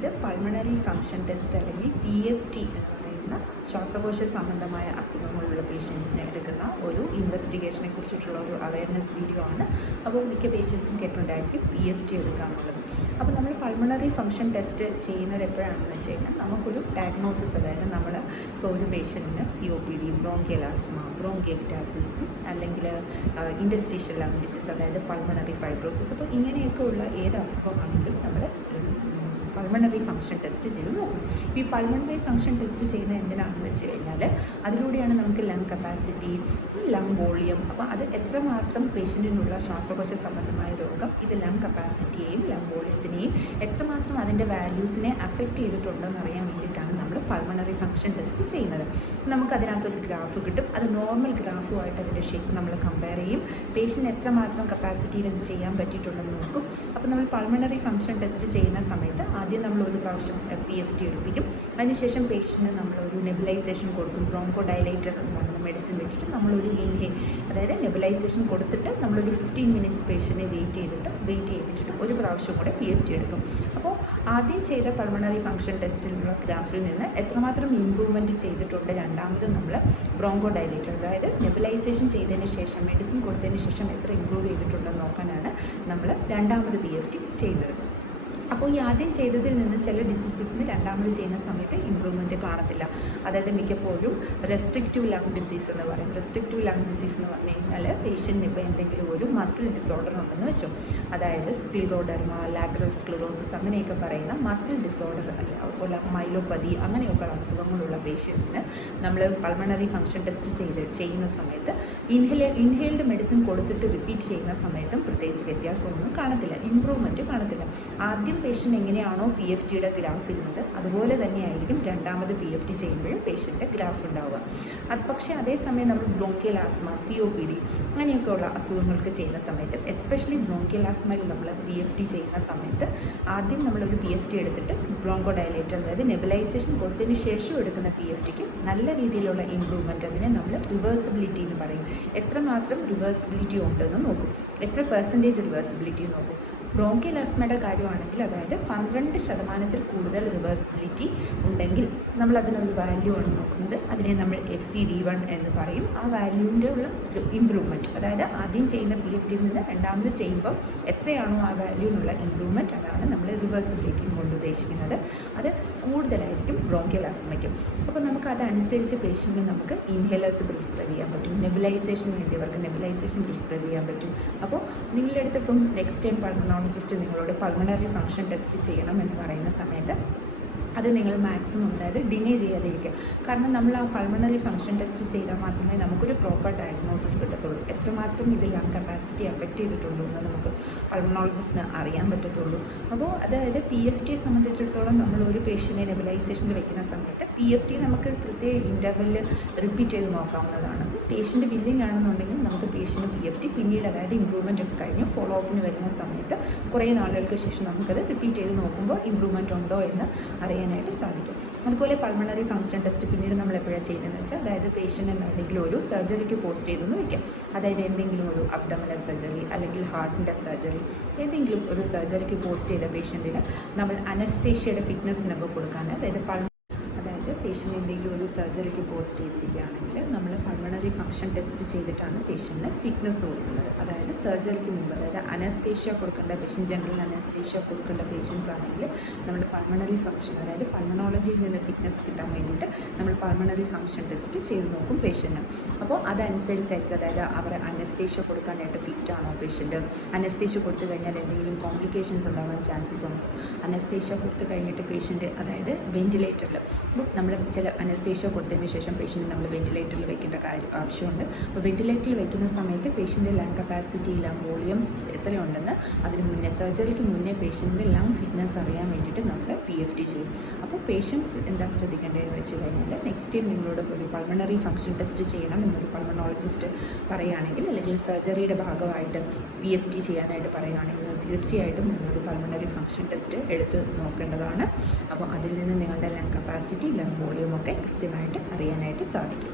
ഇത് pulmonary function test അല്ലെങ്കിൽ PFT എന്ന് പറയുന്ന ശ്വാസകോശ സംബന്ധമായ അസുഖങ്ങളുള്ള പേഷ്യൻസിനെ എടുക്കുന്ന ഒരു ഇൻവെസ്റ്റിഗേഷനെ കുറിച്ചിട്ടുള്ള ഒരു അവയർനെസ് വീഡിയോ ആണ്. അപ്പോൾ മിക്ക പേഷ്യൻസും കേട്ടിട്ടുണ്ടായിരിക്കും PFT എടുക്കാനുള്ളത്. അപ്പോൾ നമ്മൾ പൾമണറി ഫങ്ഷൻ ടെസ്റ്റ് ചെയ്യുന്നത് എപ്പോഴാണെന്ന് വെച്ച് കഴിഞ്ഞാൽ നമുക്കൊരു ഡയഗ്നോസിസ്, അതായത് നമ്മൾ ഇപ്പോൾ ഒരു പേഷ്യൻറ്റിന് COPD, ബ്രോങ്കിയൽ ആസ്മ, ബ്രോങ്കിയക്ടാസിസ് അല്ലെങ്കിൽ ഇൻഡസ്ട്രീഷ്യൽ ലങ് ഡിസീസ്, അതായത് പൾമണറി ഫൈബ്രോസിസ്, അപ്പോൾ ഇങ്ങനെയൊക്കെ ഉള്ള ഏത് അസുഖമാണെങ്കിലും നമ്മൾ പൾമണറി ഫങ്ഷൻ ടെസ്റ്റ് ചെയ്ത് നോക്കും. ഈ പൾമണറി ഫങ്ഷൻ ടെസ്റ്റ് ചെയ്യുന്നത് എന്തിനാണെന്ന് വെച്ച് കഴിഞ്ഞാൽ അതിലൂടെയാണ് നമുക്ക് ലങ് കപ്പാസിറ്റി, ലങ് വോളിയം, അപ്പോൾ അത് എത്രമാത്രം പേഷ്യൻറ്റിനുള്ള ശ്വാസകോശ സംബന്ധമായ രോഗം ഇത് ലങ് കപ്പാസിറ്റിയെയും ലങ് വോളിയത്തിനെയും എത്രമാത്രം അതിൻ്റെ വാല്യൂസിനെ അഫക്റ്റ് ചെയ്തിട്ടുണ്ടെന്ന് അറിയാൻ വേണ്ടിയിട്ടാണ് നമ്മൾ പൾമണറി ഫങ്ഷൻ ടെസ്റ്റ് ചെയ്യുന്നത്. നമുക്കതിനകത്തൊരു ഗ്രാഫ് കിട്ടും. അത് നോർമൽ ഗ്രാഫുമായിട്ട് അതിൻ്റെ ഷേപ്പ് നമ്മൾ കമ്പയർ ചെയ്യും. പേഷ്യൻ്റ് എത്രമാത്രം കപ്പാസിറ്റിയിൽ അത് ചെയ്യാൻ പറ്റിയിട്ടുണ്ടെന്ന് നോക്കും. അപ്പോൾ നമ്മൾ പൾമണറി ഫങ്ഷൻ ടെസ്റ്റ് ചെയ്യുന്ന സമയത്ത് ആദ്യം നമ്മൾ ഒരു പ്രാവശ്യം PFT എടുപ്പിക്കും. അതിനുശേഷം പേഷ്യൻറ്റിന് നമ്മളൊരു നെബുലൈസേഷൻ കൊടുക്കും. ബ്രോങ്കോ ഡയലേറ്റർ എന്ന് പറയുന്ന മെഡിസിൻ വെച്ചിട്ട് നമ്മളൊരു അതായത് നെബുലൈസേഷൻ കൊടുത്തിട്ട് നമ്മളൊരു 15 മിനിറ്റ്സ് പേഷ്യൻറ്റിനെ വെയിറ്റ് ചെയ്യിപ്പിച്ചിട്ട് ഒരു പ്രാവശ്യം കൂടെ PFT എടുക്കും. അപ്പോൾ ആദ്യം ചെയ്ത പൾമണറി ഫങ്ഷൻ ടെസ്റ്റിനുള്ള ഗ്രാഫിൽ നിന്ന് എത്രമാത്രം ഇമ്പ്രൂവ്മെൻറ്റ് ചെയ്തിട്ടുണ്ട്, രണ്ടാമത് നമ്മൾ ബ്രോങ്കോ ഡയലേറ്റർ, അതായത് നെബുലൈസേഷൻ ചെയ്തതിന് ശേഷം മെഡിസിൻ കൊടുത്തതിന് ശേഷം എത്ര ഇമ്പ്രൂവ് ചെയ്തിട്ടുണ്ടെന്ന് നോക്കാനാണ് നമ്മൾ രണ്ടാമത് PFT ചെയ്യുന്നത്. അപ്പോൾ ഈ ആദ്യം ചെയ്തതിൽ നിന്ന് ചില ഡിസീസസിന് രണ്ടാമത് ചെയ്യുന്ന സമയത്ത് ഇമ്പ്രൂവ്മെൻറ്റ് കാണത്തില്ല. അതായത് മിക്കപ്പോഴും റെസ്ട്രിക്റ്റീവ് ലങ് ഡിസീസ് എന്ന് പറയും. റെസ്ട്രിക്റ്റീവ് ലങ് ഡിസീസ് എന്ന് പറഞ്ഞു കഴിഞ്ഞാൽ പേഷ്യൻറ്റിന് ഇപ്പോൾ എന്തെങ്കിലും ഒരു മസിൽ ഡിസോർഡർ ഉണ്ടെന്ന് വെച്ചോ, അതായത് സ്ക്ലിറോഡെർമ, ലാറ്ററൽ സ്ക്ലിറോസിസ് അങ്ങനെയൊക്കെ പറയുന്ന മസിൽ ഡിസോർഡർ, അതുപോലെ മൈലോപ്പതി അങ്ങനെയൊക്കെയുള്ള അസുഖങ്ങളുള്ള പേഷ്യൻസിന് നമ്മൾ പൾമണറി ഫങ്ഷൻ ടെസ്റ്റ് ചെയ്യുന്ന സമയത്ത് ഇൻഹെയിൽഡ് മെഡിസിൻ കൊടുത്തിട്ട് റിപ്പീറ്റ് ചെയ്യുന്ന സമയത്തും പ്രത്യേകിച്ച് വ്യത്യാസമൊന്നും കാണത്തില്ല, ഇമ്പ്രൂവ്മെൻറ്റ് കാണത്തില്ല. ആദ്യം പേഷ്യൻ്റ് എങ്ങനെയാണോ PFTയുടെ ഗ്രാഫ് ഇരുന്നത് അതുപോലെ തന്നെയായിരിക്കും രണ്ടാമത് PFT ചെയ്യുമ്പോഴും പേഷ്യൻ്റെ ഗ്രാഫ് ഉണ്ടാവുക. അത് പക്ഷേ അതേസമയം നമ്മൾ ബ്രോങ്കിയൽ ആസ്മ, COPD അങ്ങനെയൊക്കെയുള്ള അസുഖങ്ങൾക്ക് ചെയ്യുന്ന സമയത്ത്, എസ്പെഷ്യലി ബ്രോങ്കിയൽ ആസ്മയിൽ നമ്മൾ PFT ചെയ്യുന്ന സമയത്ത് ആദ്യം നമ്മളൊരു PFT എടുത്തിട്ട് ബ്രോങ്കോ ഡയലേറ്റർ, അതായത് നെബുലൈസേഷൻ കൊടുത്തതിന് ശേഷം എടുക്കുന്ന PFTക്ക് നല്ല രീതിയിലുള്ള ഇമ്പ്രൂവ്മെൻറ്റ്, അതിനെ നമ്മൾ റിവേഴ്സിബിലിറ്റി എന്ന് പറയും. എത്രമാത്രം റിവേഴ്സിബിലിറ്റി ഉണ്ടെന്ന് നോക്കും, എത്ര പെർസെൻറ്റേജ് റിവേഴ്സിബിലിറ്റി നോക്കും. ബ്രോങ്കിയൽ ആസ്മയുടെ കാര്യമാണെങ്കിൽ അതായത് 12% കൂടുതൽ റിവേഴ്സിബിലിറ്റി ഉണ്ടെങ്കിൽ നമ്മൾ അതിനൊരു വാല്യൂ ആണ് നോക്കുന്നത്. അതിനെ നമ്മൾ FEV1 എന്ന് പറയും. ആ വാല്യൂവിൻ്റെ ഉള്ള ഇമ്പ്രൂവ്മെൻറ്റ്, അതായത് ആദ്യം ചെയ്യുന്ന PFTയിൽ നിന്ന് രണ്ടാമത് ചെയ്യുമ്പോൾ എത്രയാണോ ആ വാല്യൂവിനുള്ള ഇമ്പ്രൂവ്മെൻറ്റ്, അതാണ് നമ്മൾ റിവേഴ്സിബിലിറ്റി കൊണ്ട് ഉദ്ദേശിക്കുന്നത്. അത് കൂടുതലായിരിക്കും ബ്രോങ്കിയൽ ആസ്മയ്ക്കും. അപ്പോൾ നമുക്ക് അതനുസരിച്ച് പേഷ്യൻറ്റിന് നമുക്ക് ഇൻഹേലേഴ്സ് പ്രിസ്ക്രൈബ് ചെയ്യാൻ പറ്റും. നെബുലൈസേഷൻ വേണ്ടിയവർക്ക് നെബുലൈസേഷൻ പ്രിസ്ക്രൈബ് ചെയ്യാൻ പറ്റും. അപ്പോൾ നിങ്ങളുടെ അടുത്ത് ഇപ്പം നെക്സ്റ്റ് ടൈം പൾമണോളജിസ്റ്റ് നിങ്ങളോട് പൾമണറി ഫങ്ഷൻ ടെസ്റ്റ് ചെയ്യണം എന്ന് പറയുന്ന സമയത്ത് അത് നിങ്ങൾ മാക്സിമം, അതായത് ഡിലേ ചെയ്യാതിരിക്കുക. കാരണം നമ്മൾ ആ പൾമണറി ഫങ്ഷൻ ടെസ്റ്റ് ചെയ്താൽ മാത്രമേ നമുക്കൊരു പ്രോപ്പർ ഡയഗ്നോസിസ് കിട്ടത്തുള്ളൂ. എത്രമാത്രം ഇത് ലങ് കപ്പാസിറ്റി എഫക്റ്റ് ചെയ്തിട്ടുള്ളൂ എന്ന് നമുക്ക് പൾമണോളജിസ്റ്റിന് അറിയാൻ പറ്റത്തുള്ളൂ. അപ്പോൾ അതായത് PFTയെ സംബന്ധിച്ചിടത്തോളം നമ്മൾ ഒരു പേഷ്യൻറ്റിനെ നെബുലൈസേഷനിൽ വെക്കുന്ന സമയത്ത് PFT നമുക്ക് കൃത്യ ഇൻ്റർവെല്ലിൽ റിപ്പീറ്റ് ചെയ്ത് നോക്കാവുന്നതാണ്. പേഷ്യൻ്റ് വില്ലിങ് ആണെന്നുണ്ടെങ്കിൽ നമുക്ക് പേഷ്യൻ്റ് PFT പിന്നീട്, അതായത് ഇമ്പ്രൂവ്മെൻ്റ് ഒക്കെ കഴിഞ്ഞ് ഫോളോ അപ്പിന് വരുന്ന സമയത്ത് കുറേ നാളുകൾക്ക് ശേഷം നമുക്കത് റിപ്പീറ്റ് ചെയ്ത് നോക്കുമ്പോൾ ഇമ്പ്രൂവ്മെൻറ്റ് ഉണ്ടോ എന്ന് അറിയാനായിട്ട് സാധിക്കും. അതുപോലെ പൾമണറി ഫങ്ഷൻ ടെസ്റ്റ് പിന്നീട് നമ്മൾ എപ്പോഴാണ് ചെയ്യുന്നതെന്ന് വെച്ചാൽ, അതായത് പേഷ്യൻ്റ് എന്തെങ്കിലും ഒരു സർജറിക്ക് പോസ്റ്റ് ചെയ്തെന്ന് വയ്ക്കാം. അതായത് എന്തെങ്കിലും ഒരു അബ്ഡോമിനൽ സർജറി അല്ലെങ്കിൽ ഹാർട്ടിൻ്റെ സർജറി, ഏതെങ്കിലും ഒരു സർജറിക്ക് പോസ്റ്റ് ചെയ്ത പേഷ്യൻറ്റിന് നമ്മൾ അനസ്തേഷ്യയുടെ ഫിറ്റ്നസ്സിനൊക്കെ കൊടുക്കാൻ, അതായത് പേഷ്യൻ്റ് എന്തെങ്കിലും ഒരു സർജറിക്ക് പോസ്റ്റ് ചെയ്തിരിക്കുകയാണെങ്കിൽ നമ്മൾ പൾമണറി ഫങ്ഷൻ ടെസ്റ്റ് ചെയ്തിട്ടാണ് പേഷ്യൻറ്റിന് ഫിറ്റ്നസ് കൊടുക്കുന്നത്. അതായത് സർജറിക്ക് മുമ്പ്, അതായത് അനസ്തേഷ്യ കൊടുക്കേണ്ട പേഷ്യൻ്റ്, ജനറൽ അനസ്തേഷ്യ കൊടുക്കേണ്ട പേഷ്യൻസ് ആണെങ്കിൽ നമ്മൾ പൾമണറി ഫങ്ഷൻ, അതായത് പൾമണോളജിയിൽ നിന്ന് ഫിറ്റ്നസ് കിട്ടാൻ വേണ്ടിയിട്ട് നമ്മൾ പൾമണറി ഫങ്ഷൻ ടെസ്റ്റ് ചെയ്ത് നോക്കും പേഷ്യൻറ്റിന്. അപ്പോൾ അതനുസരിച്ചായിരിക്കും, അതായത് അവർ അനസ്തേഷ്യ കൊടുക്കാനായിട്ട് ഫിറ്റാണോ പേഷ്യൻറ്റ്, അനസ്തേഷ്യ കൊടുത്തു കഴിഞ്ഞാൽ എന്തെങ്കിലും കോംപ്ലിക്കേഷൻസ് ഉണ്ടാകാൻ ചാൻസസ് ഉണ്ടോ, അനസ്തേഷ്യ കൊടുത്തു കഴിഞ്ഞിട്ട് പേഷ്യൻറ്റ്, അതായത് വെൻറ്റിലേറ്ററിൽ നമ്മൾ ചില അനസ്തേഷ്യ കൊടുത്തതിന് ശേഷം പേഷ്യൻറ്റ് നമ്മൾ വെൻറ്റിലേറ്ററിൽ വെക്കേണ്ട ആവശ്യമുണ്ട്. അപ്പോൾ വെൻറ്റിലേറ്ററിൽ വെക്കുന്ന സമയത്ത് പേഷ്യൻ്റെ ലങ് കപ്പാസിറ്റി, ലങ് വോളിയം എത്രയുണ്ടെന്ന് അതിന് മുന്നേ, സർജറിക്ക് മുന്നേ പേഷ്യൻ്റെ ലങ് ഫിറ്റ്നസ് അറിയാൻ വേണ്ടിയിട്ട് നമ്മൾ PFT ചെയ്യും. അപ്പോൾ പേഷ്യൻസ് എന്താ ശ്രദ്ധിക്കേണ്ടതെന്ന് വെച്ച് കഴിഞ്ഞാൽ, നെക്സ്റ്റ് ടൈം നിങ്ങളോട് ഒരു പൾമണറി ഫങ്ഷൻ ടെസ്റ്റ് ചെയ്യണം എന്നൊരു പൾമണോളജിസ്റ്റ് പറയുകയാണെങ്കിൽ, അല്ലെങ്കിൽ സർജറിയുടെ ഭാഗമായിട്ട് PFT ചെയ്യാനായിട്ട് പറയുകയാണെങ്കിൽ തീർച്ചയായിട്ടും നിങ്ങളൊരു പൾമണറി ഫങ്ഷൻ ടെസ്റ്റ് എടുത്ത് നോക്കേണ്ടതാണ്. അപ്പോൾ അതിൽ നിന്ന് നിങ്ങളുടെ ലങ് കപ്പാസിറ്റി, ലങ് വോളിയം ഒക്കെ കൃത്യമായിട്ട് അറിയാനായിട്ട് സാധിക്കും.